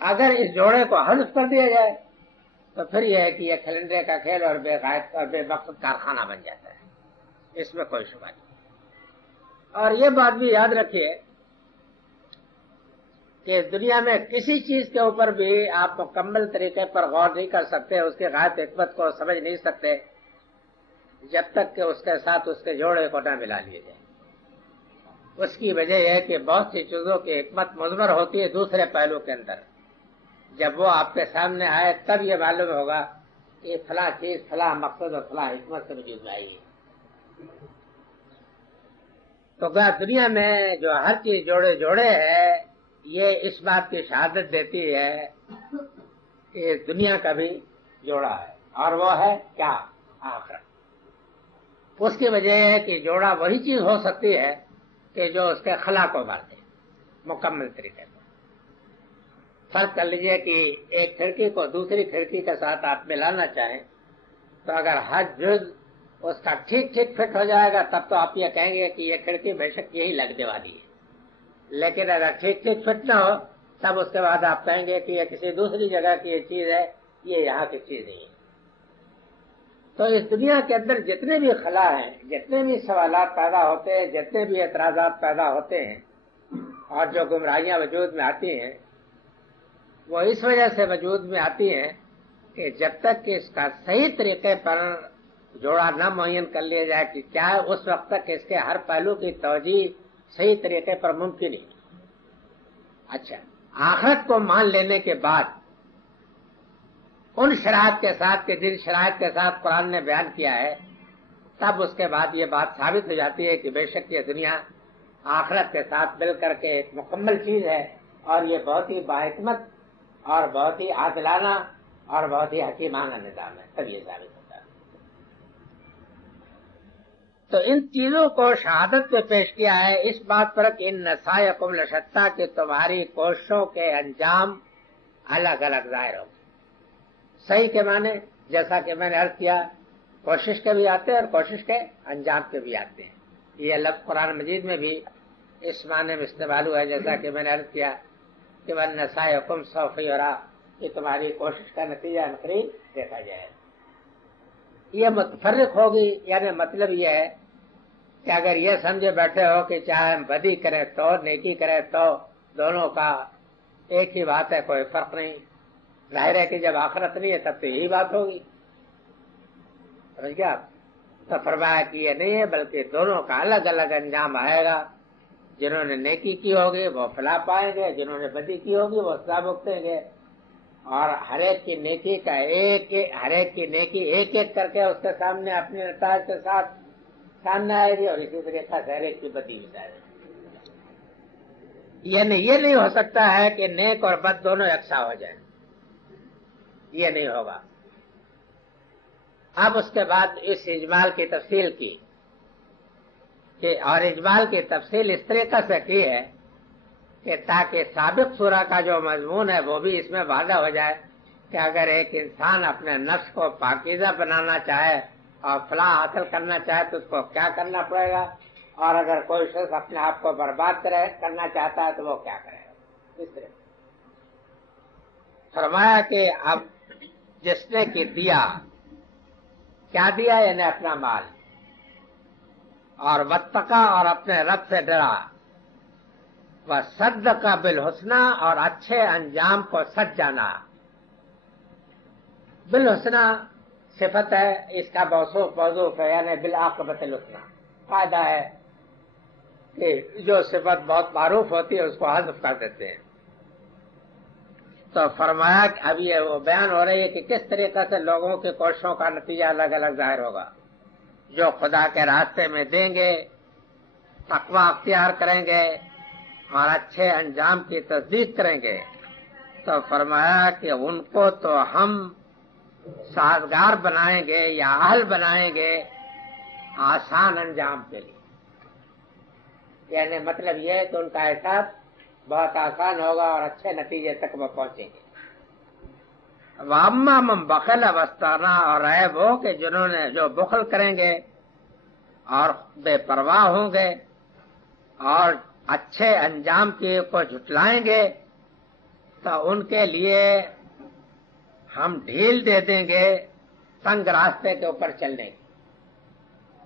اگر اس جوڑے کو حذف کر دیا جائے تو پھر یہ ہے کہ یہ کھلنڈے کا کھیل اور بے غائب اور بے مقصد کارخانہ بن جاتا ہے، اس میں کوئی شبہ نہیں۔ اور یہ بات بھی یاد رکھیے کہ دنیا میں کسی چیز کے اوپر بھی آپ مکمل طریقے پر غور نہیں کر سکتے، اس کی غائب حکمت کو سمجھ نہیں سکتے جب تک کہ اس کے ساتھ اس کے جوڑے کو نہ ملا لیے جائے۔ اس کی وجہ یہ ہے کہ بہت سی چیزوں کی حکمت مضمر ہوتی ہے دوسرے پہلو کے اندر، جب وہ آپ کے سامنے آئے تب یہ معلوم ہوگا کہ فلاں چیز فلاں مقصد اور فلاں حکمت سے وجود میں آئی ہے۔ تو دنیا میں جو ہر چیز جوڑے جوڑے ہے، یہ اس بات کی شہادت دیتی ہے کہ دنیا کا بھی جوڑا ہے، اور وہ ہے کیا؟ آخرت۔ اس کی وجہ ہے کہ جوڑا وہی چیز ہو سکتی ہے کہ جو اس کے خلا کو بھر دے مکمل طریقے سے۔ فرض کر لیجئے کہ ایک کھڑکی کو دوسری کھڑکی کے ساتھ آپ ملانا چاہیں تو اگر ہر جز اس کا ٹھیک ٹھیک فٹ ہو جائے گا تب تو آپ یہ کہیں گے کہ یہ کھڑکی بے شک یہی لگنے والی ہے، لیکن اگر ٹھیک ٹھیک فٹ نہ ہو تب اس کے بعد آپ کہیں گے کہ یہ کسی دوسری جگہ کی یہ چیز ہے، یہ یہاں کی چیز نہیں ہے۔ تو اس دنیا کے اندر جتنے بھی خلا ہیں، جتنے بھی سوالات پیدا ہوتے ہیں، جتنے بھی اعتراضات پیدا ہوتے ہیں اور جو گمراہیاں وجود میں آتی ہیں، وہ اس وجہ سے وجود میں آتی ہیں کہ جب تک کہ اس کا صحیح طریقے پر جوڑا نہ معین کر لیا جائے کہ کیا ہے، اس وقت تک اس کے ہر پہلو کی توجہ صحیح طریقے پر ممکن ہی۔ اچھا، آخرت کو مان لینے کے بعد ان شرائط کے ساتھ کہ جن شرائط کے ساتھ قرآن نے بیان کیا ہے، تب اس کے بعد یہ بات ثابت ہو جاتی ہے کہ بے شک یہ دنیا آخرت کے ساتھ مل کر کے ایک مکمل چیز ہے، اور یہ بہت ہی باحکمت اور بہت ہی عادلانہ اور بہت ہی حکیمانہ نظام ہے، تب یہ ثابت ہوتا ہے۔ تو ان چیزوں کو شہادت پہ پیش کیا ہے اس بات پر کہ ان نسائکم لشتیٰ کہ تمہاری کوششوں کے انجام الگ الگ ظاہر ہوں۔ صحیح کے معنی جیسا کہ میں نے عرض کیا، کوشش کے بھی آتے ہیں اور کوشش کے انجام کے بھی آتے ہیں۔ یہ لفظ قرآن مجید میں بھی اس معنی میں استعمال ہوا ہے، جیسا کہ میں نے عرض کیا کہ وَالنَّسَائِكُمْ سَوْفَ يُرَىٰ، کہ تمہاری کوشش کا نتیجہ عنقریب دیکھا جائے۔ یہ متفرق ہوگی، یعنی مطلب یہ ہے کہ اگر یہ سمجھے بیٹھے ہو کہ چاہے ہم بدی کریں تو نیکی کریں تو دونوں کا ایک ہی بات ہے، کوئی فرق نہیں، ظاہر ہے کہ جب آخرت نہیں ہے تب تو یہی بات ہوگی، سمجھ گیا؟ تو فرمایا کہ یہ نہیں ہے، بلکہ دونوں کا الگ الگ انجام آئے گا۔ جنہوں نے نیکی کی ہوگی وہ فلاح پائیں گے، جنہوں نے بدی کی ہوگی وہ سزا بھگتیں گے، اور ہر ایک کی نیکی کا ہر ایک کی نیکی ایک ایک کر کے اس کے سامنے اپنے نتائج کے ساتھ سامنے آئے گی، اور اسی طریقہ سے ہر ایک کی بدی بھی جائے گی۔ یہ نہیں ہو سکتا ہے کہ نیک اور بد دونوں یکساں ہو جائیں، یہ نہیں ہوگا۔ اب اس کے بعد اس اجمال کی تفصیل کی اور اجمال کی تفصیل اس طریقے سے کی ہے کہ تاکہ سابق سورہ کا جو مضمون ہے وہ بھی اس میں واضح ہو جائے کہ اگر ایک انسان اپنے نفس کو پاکیزہ بنانا چاہے اور فلاح حاصل کرنا چاہے تو اس کو کیا کرنا پڑے گا، اور اگر کوئی شخص اپنے آپ کو برباد کرنا چاہتا ہے تو وہ کیا کرے گا۔ اس طرح فرمایا کہ اب جس نے کہ دیا، کیا دیا؟ یعنی اپنا مال، اور واتقا اور اپنے رب سے ڈرا، وصدق بالحسنی اور اچھے انجام کو سچ جانا۔ بالحسنی صفت ہے، اس کا موصوف ہے، یعنی بالعاقبۃ الحسنی۔ فائدہ ہے کہ جو صفت بہت معروف ہوتی ہے اس کو حذف کر دیتے ہیں۔ تو فرمایا کہ اب یہ وہ بیان ہو رہی ہے کہ کس طریقے سے لوگوں کی کوششوں کا نتیجہ الگ الگ ظاہر ہوگا۔ جو خدا کے راستے میں دیں گے، تقوی اختیار کریں گے اور اچھے انجام کی تصدیق کریں گے، تو فرمایا کہ ان کو تو ہم سازگار بنائیں گے یا اہل بنائیں گے آسان انجام کے لیے۔ یعنی مطلب یہ ہے کہ ان کا احساس بہت آسان ہوگا اور اچھے نتیجے تک وہ پہنچیں گے۔ وَأَمَّا مَنْ بَخِلَ وَاسْتَغْنَىٰ، اور ہے وہ کہ جنہوں نے جو بخل کریں گے اور بے پرواہ ہوں گے اور اچھے انجام کی کو جھٹلائیں گے، تو ان کے لیے ہم ڈھیل دے دیں گے تنگ راستے کے اوپر چلنے کی،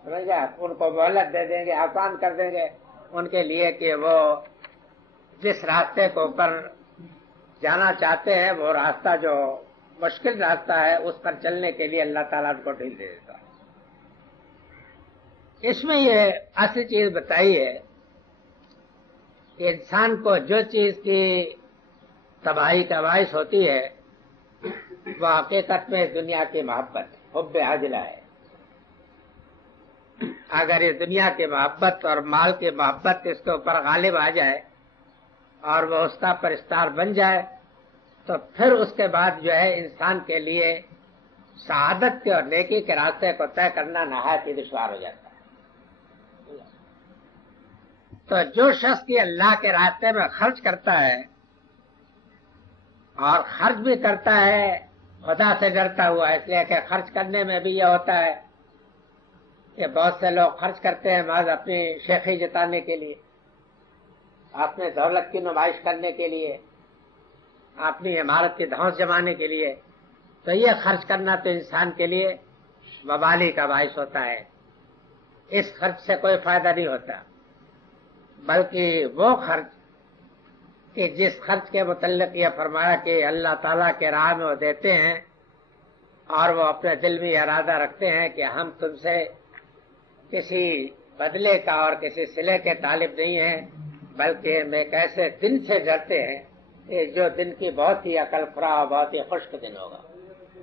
سمجھ گئے؟ ان کو مہلت دے دیں گے، آسان کر دیں گے ان کے لیے کہ وہ جس راستے کے اوپر جانا چاہتے ہیں وہ راستہ جو مشکل راستہ ہے اس پر چلنے کے لیے اللہ تعالیٰ ان کو ڈھیل دے دیتا ہے۔ اس میں یہ اصل چیز بتائی ہے کہ انسان کو جو چیز کی تباہی کا باعث ہوتی ہے وہ حقیقت میں دنیا کی محبت، حب عاجلہ ہے۔ اگر اس دنیا کی محبت اور مال کی محبت اس کے اوپر غالب آ جائے اور وہ اس کا پرستار بن جائے تو پھر اس کے بعد جو ہے انسان کے لیے سعادت کے اور نیکی کے راستے کو طے کرنا نہایت ہی دشوار ہو جاتا ہے۔ تو جو شخص کی اللہ کے راستے میں خرچ کرتا ہے اور خرچ بھی کرتا ہے خدا سے ڈرتا ہوا، اس لیے کہ خرچ کرنے میں بھی یہ ہوتا ہے کہ بہت سے لوگ خرچ کرتے ہیں محض اپنی شیخی جتانے کے لیے، اپنے دولت کی نمائش کرنے کے لیے، اپنی عمارت کی دھونس جمانے کے لیے، تو یہ خرچ کرنا تو انسان کے لیے وبالی کا باعث ہوتا ہے۔ اس خرچ سے کوئی فائدہ نہیں ہوتا، بلکہ وہ خرچ کہ جس خرچ کے متعلق یہ فرمایا کہ اللہ تعالیٰ کے راہ میں وہ دیتے ہیں اور وہ اپنے دل میں ارادہ رکھتے ہیں کہ ہم تم سے کسی بدلے کا اور کسی صلے کے طالب نہیں ہیں، بلکہ ہم ایک ایسے دن سے ڈرتے ہیں کہ جو دن کی بہت ہی عقل فرا اور بہت ہی خشک دن ہوگا،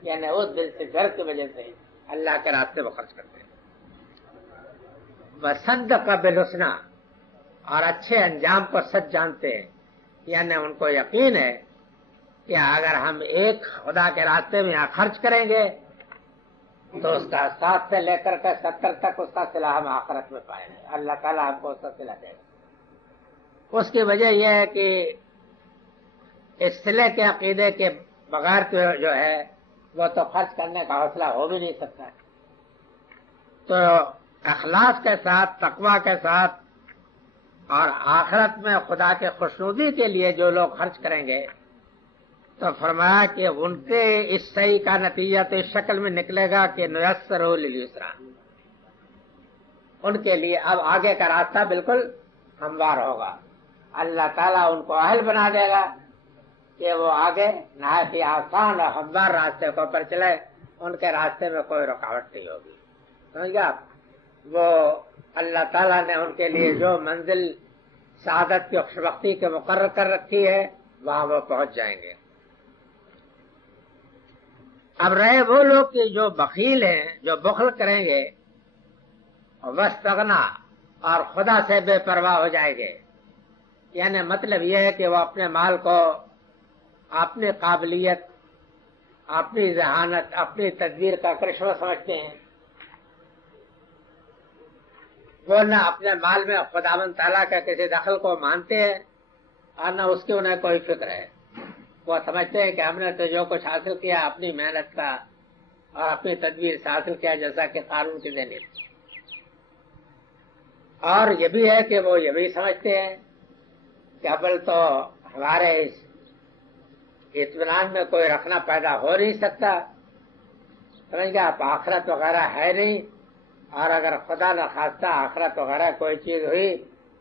یعنی اس دن سے ڈر کی وجہ سے اللہ کے راستے میں خرچ کرتے ہیں۔ وصدق بالحسنی، اور اچھے انجام کو سچ جانتے ہیں، یعنی ان کو یقین ہے کہ اگر ہم ایک خدا کے راستے میں یہاں خرچ کریں گے تو اس کا 7 سے لے کر کے 70 تک اس کا صلہ ہم آخرت میں پائیں گے، اللہ تعالیٰ ہم کو اس کا صلہ دے گا۔ اس کی وجہ یہ ہے کہ اس صلے کے عقیدے کے بغیر تو جو ہے وہ تو خرچ کرنے کا حوصلہ ہو بھی نہیں سکتا ہے۔ تو اخلاص کے ساتھ، تقوی کے ساتھ اور آخرت میں خدا کے خوشنودی کے لیے جو لوگ خرچ کریں گے تو فرمایا کہ ان کے اس صحیح کا نتیجہ تو اس شکل میں نکلے گا کہ نیسرہ للیسرا، ان کے لیے اب آگے کا راستہ بالکل ہموار ہوگا، اللہ تعالیٰ ان کو اہل بنا دے گا کہ وہ آگے نہایت ہی آسان اور ہموار راستے کو پر چلے، ان کے راستے میں کوئی رکاوٹ نہیں ہوگی، سمجھ گیا؟ وہ اللہ تعالیٰ نے ان کے لیے جو منزل سعادت کی خوشبختی کے مقرر کر رکھی ہے وہاں وہ پہنچ جائیں گے۔ اب رہے وہ لوگ کہ جو بخیل ہیں، جو بخل کریں گے، واستغنا، اور خدا سے بے پرواہ ہو جائیں گے، یعنی مطلب یہ ہے کہ وہ اپنے مال کو اپنی قابلیت، اپنی ذہانت، اپنی تدبیر کا کرشمہ سمجھتے ہیں، وہ نہ اپنے مال میں خداوند تعالیٰ کا کسی دخل کو مانتے ہیں اور نہ اس کی انہیں کوئی فکر ہے۔ وہ سمجھتے ہیں کہ ہم نے تو جو کچھ حاصل کیا اپنی محنت کا اور اپنی تدبیر سے حاصل کیا، جیسا کہ قارون کی دینی۔ اور یہ بھی ہے کہ وہ یہ بھی سمجھتے ہیں کہ اول تو ہمارے اس اطمینان میں کوئی رکھنا پیدا ہو نہیں سکتا، سمجھ گیا؟ آپ آخرت وغیرہ ہے نہیں، اور اگر خدا نہ خواستہ آخرت وغیرہ کوئی چیز ہوئی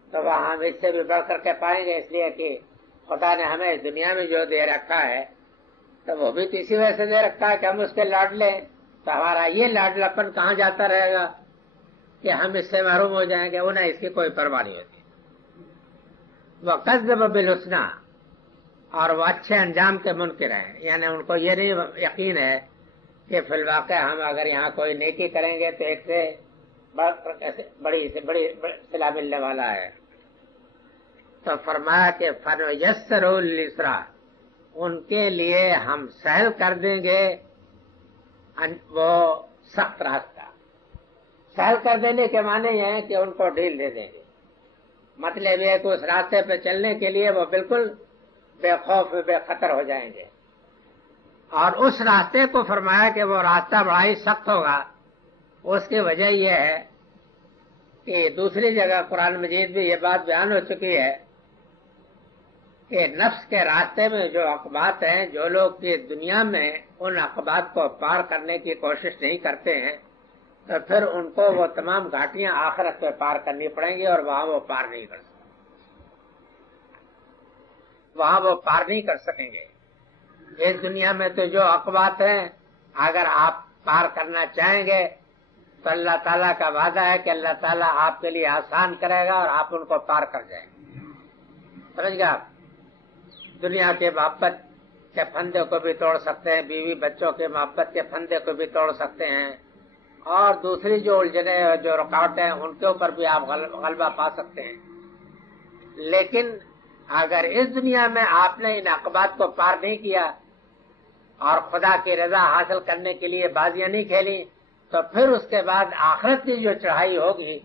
تو وہ ہم اس سے بھی بڑھ کر کے پائیں گے، اس لیے کہ خدا نے ہمیں دنیا میں جو دے رکھا ہے تو وہ بھی تو اسی وجہ سے دے رکھا ہے کہ ہم اس کے لاڈ لیں، تو ہمارا یہ لاڈلاپن کہاں جاتا رہے گا کہ ہم اس سے محروم ہو جائیں گے، انہیں اس کی کوئی پرواہ نہیں ہوتی۔ وَكَذَّبَ بِالْحُسْنَىٰ، اور وہ اچھے انجام کے منکر ہیں، یعنی ان کو یہ نہیں یقین ہے کہ فی الواقع ہم اگر یہاں کوئی نیکی کریں گے تو ایک سے بڑی صلہ ملنے والا ہے۔ تو فرمایا کہ فَنُيَسِّرُهُ لِلْيُسْرَىٰ، ان کے لیے ہم سہل کر دیں گے وہ سخت راستہ۔ سہل کر دینے کے معنی یہ ہے کہ ان کو ڈھیل دے دیں گے، مطلب یہ ہے کہ اس راستے پہ چلنے کے لیے وہ بالکل بے خوف بے خطر ہو جائیں گے۔ اور اس راستے کو فرمایا کہ وہ راستہ بڑا ہی سخت ہوگا، اس کی وجہ یہ ہے کہ دوسری جگہ قرآن مجید میں یہ بات بیان ہو چکی ہے کہ نفس کے راستے میں جو عقبات ہیں، جو لوگ یہ دنیا میں ان عقبات کو پار کرنے کی کوشش نہیں کرتے ہیں تو پھر ان کو وہ تمام گھاٹیاں آخرت میں پار کرنی پڑیں گی اور وہاں وہ پار نہیں کر سکیں گے۔ اس دنیا میں تو جو عقبات ہیں اگر آپ پار کرنا چاہیں گے تو اللہ تعالیٰ کا وعدہ ہے کہ اللہ تعالیٰ آپ کے لیے آسان کرے گا اور آپ ان کو پار کر جائیں گے۔ سمجھ گئے آپ؟ دنیا کے محبت کے پھندے کو بھی توڑ سکتے ہیں، بیوی بچوں کے محبت کے پھندے کو بھی توڑ سکتے ہیں، اور دوسری جو الجھنیں جو رکاوٹیں ہیں ان کے اوپر بھی آپ غلبہ پا سکتے ہیں۔ لیکن اگر اس دنیا میں آپ نے ان عقبات کو پار نہیں کیا اور خدا کی رضا حاصل کرنے کے لیے بازیاں نہیں کھیلی تو پھر اس کے بعد آخرت کی جو چڑھائی ہوگی،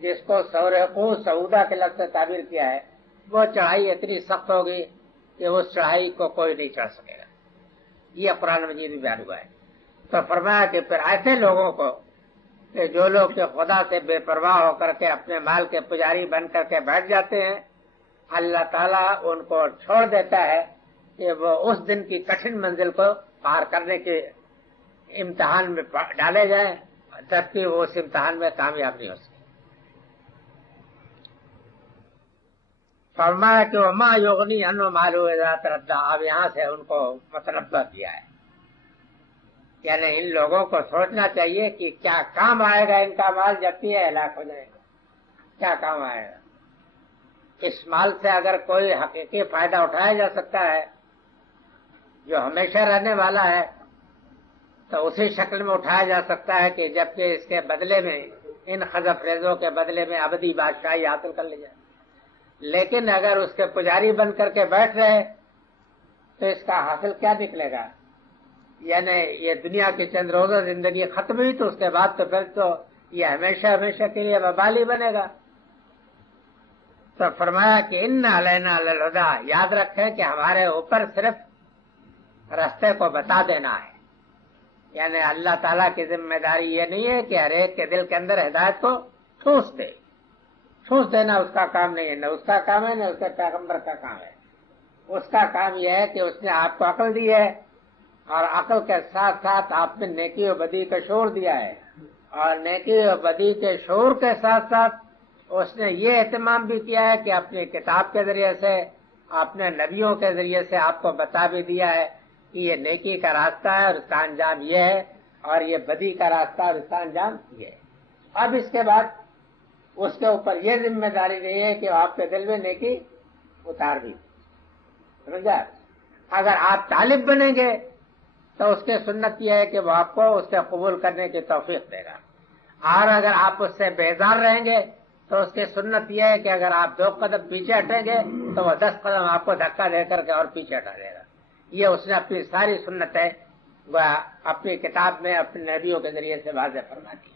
جس کو سورقو سعودہ کے لفظ سے تعبیر کیا ہے، وہ چڑھائی اتنی سخت ہوگی کہ اس چڑھائی کو کوئی نہیں چڑھ سکے گا۔ یہ قرآن مجید میں بیان ہوا ہے۔ تو فرمایا کہ پھر ایسے لوگوں کو کہ جو لوگ کہ خدا سے بے پرواہ ہو کر کے اپنے مال کے پجاری بن کر کے بیٹھ جاتے ہیں، اللہ تعالیٰ ان کو چھوڑ دیتا ہے کہ وہ اس دن کی کٹھن منزل کو پار کرنے کے امتحان میں ڈالے جائیں، جبکہ وہ اس امتحان میں کامیاب نہیں ہو سکے۔ فرمایا کہ وما یغنی عنہ مالہ اذا تردی، اب یہاں سے ان کو متنبہ کیا ہے، یعنی ان لوگوں کو سوچنا چاہیے کہ کیا کام آئے گا ان کا مال جب یہ ہلاک ہو جائے گا، کیا کام آئے گا۔ اس مال سے اگر کوئی حقیقی فائدہ اٹھایا جا سکتا ہے جو ہمیشہ رہنے والا ہے تو اسی شکل میں اٹھایا جا سکتا ہے کہ جبکہ اس کے بدلے میں ان خزف ریزوں کے بدلے میں ابدی بادشاہی حاصل کر لی جائے۔ لیکن اگر اس کے پجاری بن کر کے بیٹھ رہے تو اس کا حاصل کیا نکلے گا؟ یعنی یہ دنیا کی چند روزہ زندگی ختم ہوئی تو اس کے بعد تو پھر تو یہ ہمیشہ ہمیشہ کے لیے وبالی بنے گا۔ تو فرمایا کہ ان علینا للہدی، یاد رکھیں کہ ہمارے اوپر صرف رستے کو بتا دینا ہے، یعنی اللہ تعالیٰ کی ذمہ داری یہ نہیں ہے کہ ہر ایک کے دل کے اندر ہدایت کو ٹھوس دے۔ ٹھوس دینا اس کا کام نہیں ہے، نہ اس کا کام ہے نہ اس کے پیغمبر کا کام ہے۔ اس کا کام یہ ہے کہ اس نے آپ کو عقل دی ہے اور عقل کے ساتھ ساتھ آپ نے نیکی و بدی کا شعور دیا ہے، اور نیکی و بدی کے شعور کے ساتھ ساتھ اس نے یہ اہتمام بھی کیا ہے کہ اپنی کتاب کے ذریعے سے، اپنے نبیوں کے ذریعے سے آپ کو بتا بھی دیا ہے کہ یہ نیکی کا راستہ ہے اور اس کا انجام یہ ہے، اور یہ بدی کا راستہ اور اس کا انجام یہ ہے۔ اب اس کے بعد اس کے اوپر یہ ذمہ داری نہیں ہے کہ آپ کے دل میں نیکی اتار دی، سمجھا؟ اگر آپ طالب بنیں گے تو اس کی سنت یہ ہے کہ وہ آپ کو اس سے قبول کرنے کی توفیق دے گا، اور اگر آپ اس سے بیزار رہیں گے تو اس کی سنت یہ ہے کہ اگر آپ 2 قدم پیچھے ہٹیں گے تو وہ 10 قدم آپ کو دھکا دے کر کے اور پیچھے ہٹا دے گا۔ یہ اس نے اپنی ساری سنتیں اپنی کتاب میں اپنے نبیوں کے ذریعے سے واضح فرما دی۔